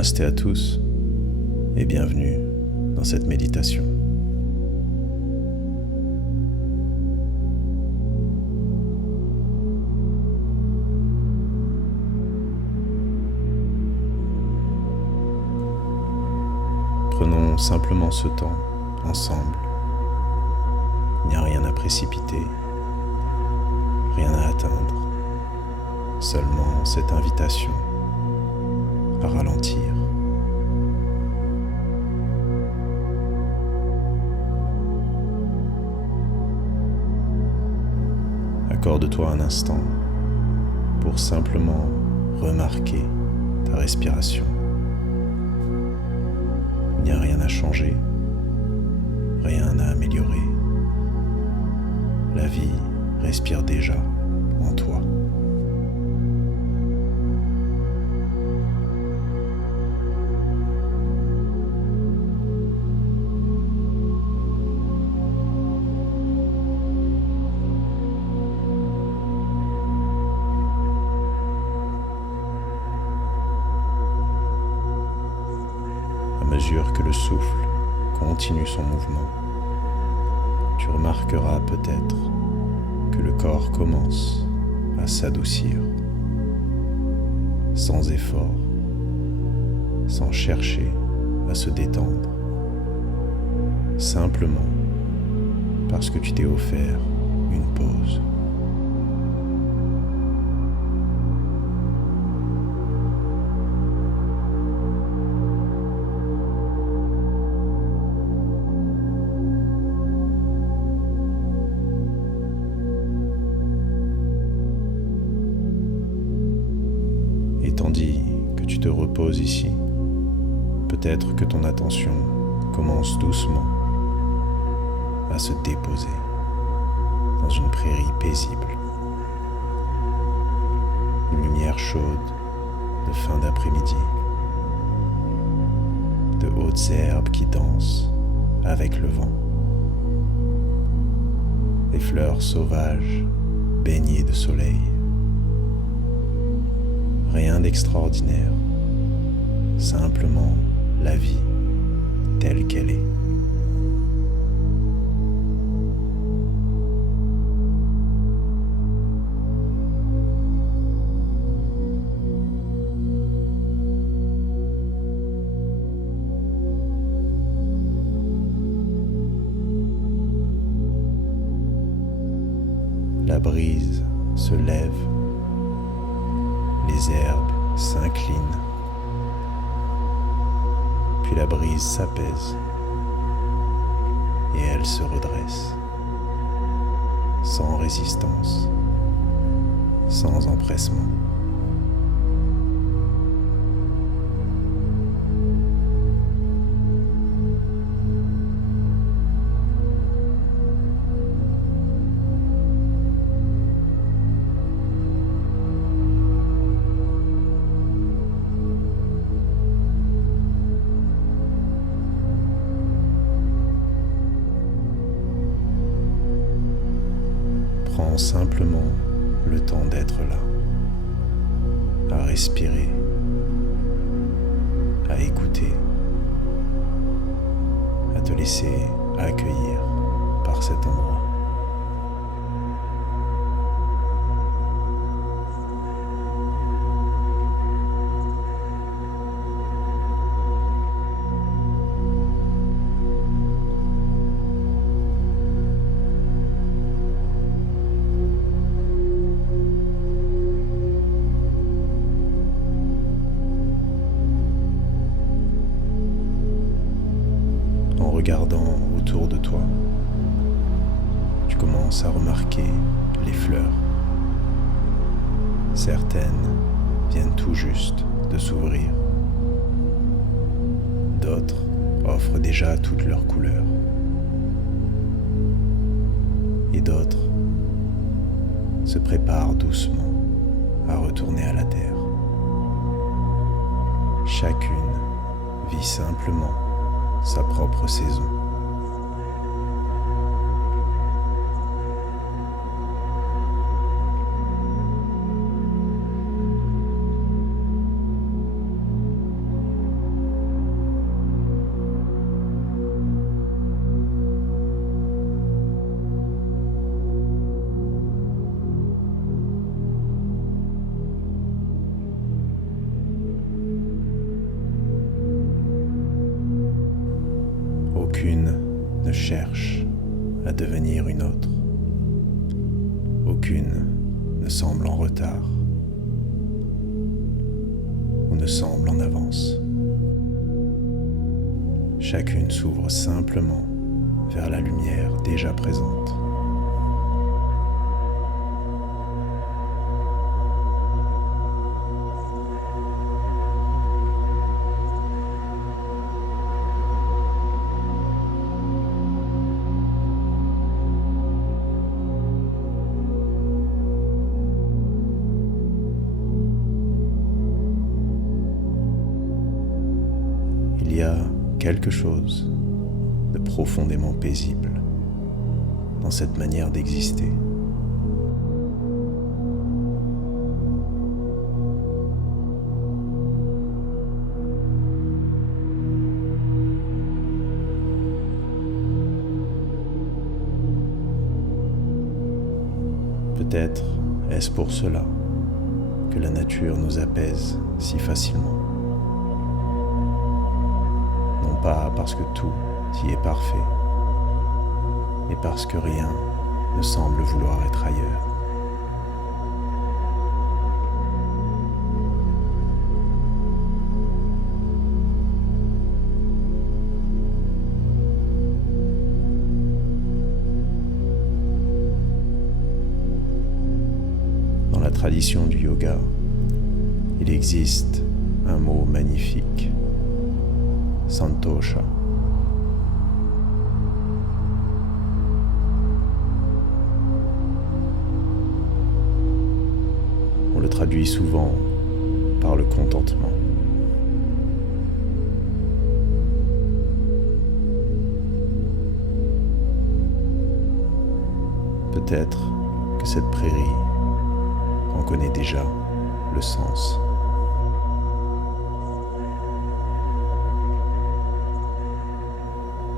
Namasté à tous et bienvenue dans cette méditation. Prenons simplement ce temps ensemble. Il n'y a rien à précipiter, rien à atteindre, seulement cette invitation à ralentir. Accorde-toi un instant pour simplement remarquer ta respiration. Il n'y a rien à changer, rien à améliorer. La vie respire déjà en toi. À mesure que le souffle continue son mouvement, tu remarqueras peut-être que le corps commence à s'adoucir, sans effort, sans chercher à se détendre, simplement parce que tu t'es offert une pause. Et tandis que tu te reposes ici, peut-être que ton attention commence doucement à se déposer dans une prairie paisible. Une lumière chaude de fin d'après-midi, de hautes herbes qui dansent avec le vent, des fleurs sauvages baignées de soleil. Rien d'extraordinaire, simplement la vie telle qu'elle est. La brise se lève. Les herbes s'inclinent, puis la brise s'apaise et elle se redresse, sans résistance, sans empressement. Prends simplement le temps d'être là, à respirer, à écouter, à te laisser accueillir par cet endroit. En regardant autour de toi, tu commences à remarquer les fleurs. Certaines viennent tout juste de s'ouvrir. D'autres offrent déjà toutes leurs couleurs. Et d'autres se préparent doucement à retourner à la terre. Chacune vit simplement sa propre saison. Aucune ne cherche à devenir une autre. Aucune ne semble en retard ou ne semble en avance. Chacune s'ouvre simplement vers la lumière déjà présente. Il y a quelque chose de profondément paisible dans cette manière d'exister. Peut-être est-ce pour cela que la nature nous apaise si facilement. Non pas parce que tout y est parfait, mais parce que rien ne semble vouloir être ailleurs. Dans la tradition du yoga, il existe un mot magnifique, Santosha. On le traduit souvent par le contentement. Peut-être que cette prairie en connaît déjà le sens.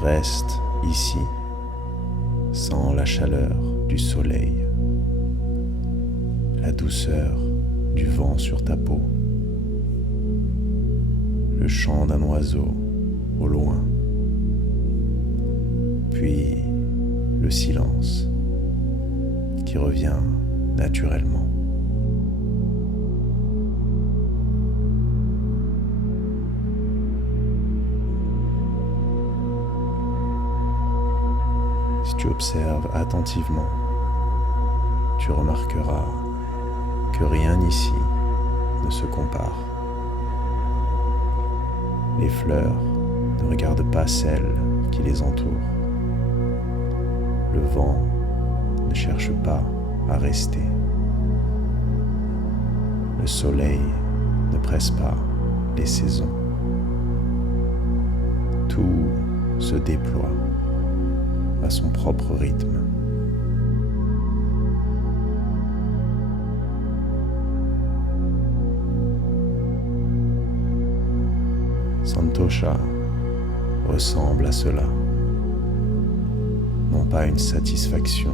Reste ici, sans la chaleur du soleil, la douceur du vent sur ta peau, le chant d'un oiseau au loin, puis le silence qui revient naturellement. Si tu observes attentivement, tu remarqueras que rien ici ne se compare. Les fleurs ne regardent pas celles qui les entourent. Le vent ne cherche pas à rester. Le soleil ne presse pas les saisons. Tout se déploie à son propre rythme. Santosha ressemble à cela, non pas une satisfaction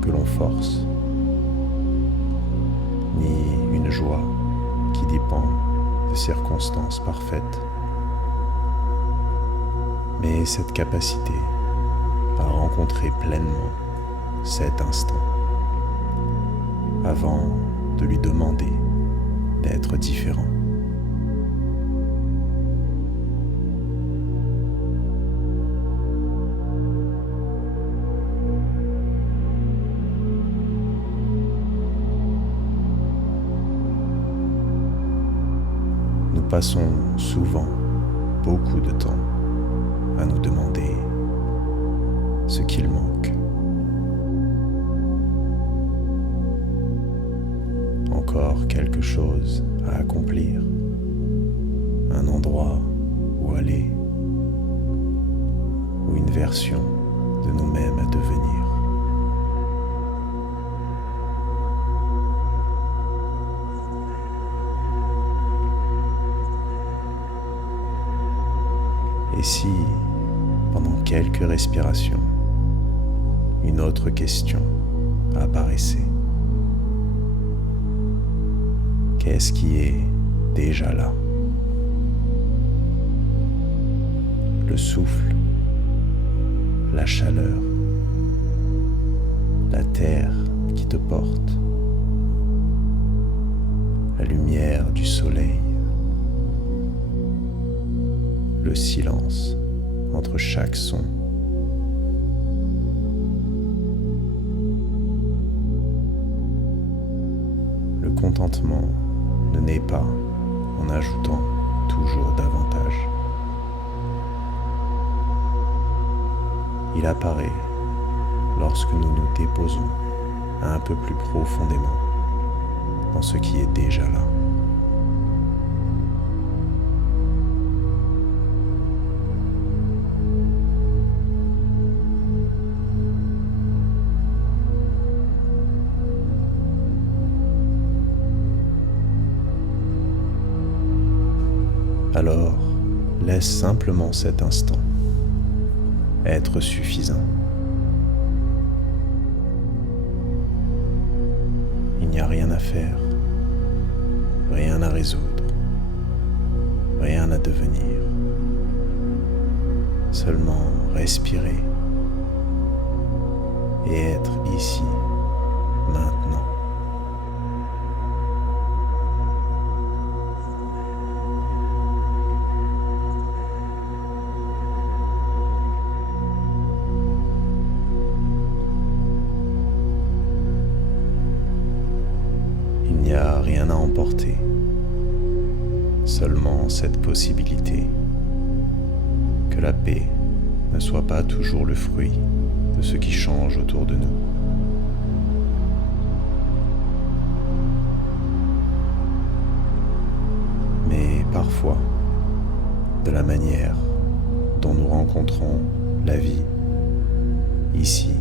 que l'on force, ni une joie qui dépend de circonstances parfaites, mais cette capacité à rencontrer pleinement cet instant avant de lui demander d'être différent. Nous passons souvent beaucoup de temps à nous demander ce qu'il manque. Encore quelque chose à accomplir, un endroit où aller, ou une version de nous-mêmes à devenir. Et si, pendant quelques respirations, une autre question apparaissait? Qu'est-ce qui est déjà là? Le souffle la chaleur, la terre qui te porte, la lumière du soleil, le silence entre chaque son. Le contentement ne naît pas en ajoutant toujours davantage. Il apparaît lorsque nous nous déposons un peu plus profondément dans ce qui est déjà là. Alors, laisse simplement cet instant être suffisant. Il n'y a rien à faire, rien à résoudre, rien à devenir. Seulement respirer et être ici, maintenant. Il n'y a rien à emporter, seulement cette possibilité que la paix ne soit pas toujours le fruit de ce qui change autour de nous. Mais parfois, de la manière dont nous rencontrons la vie, ici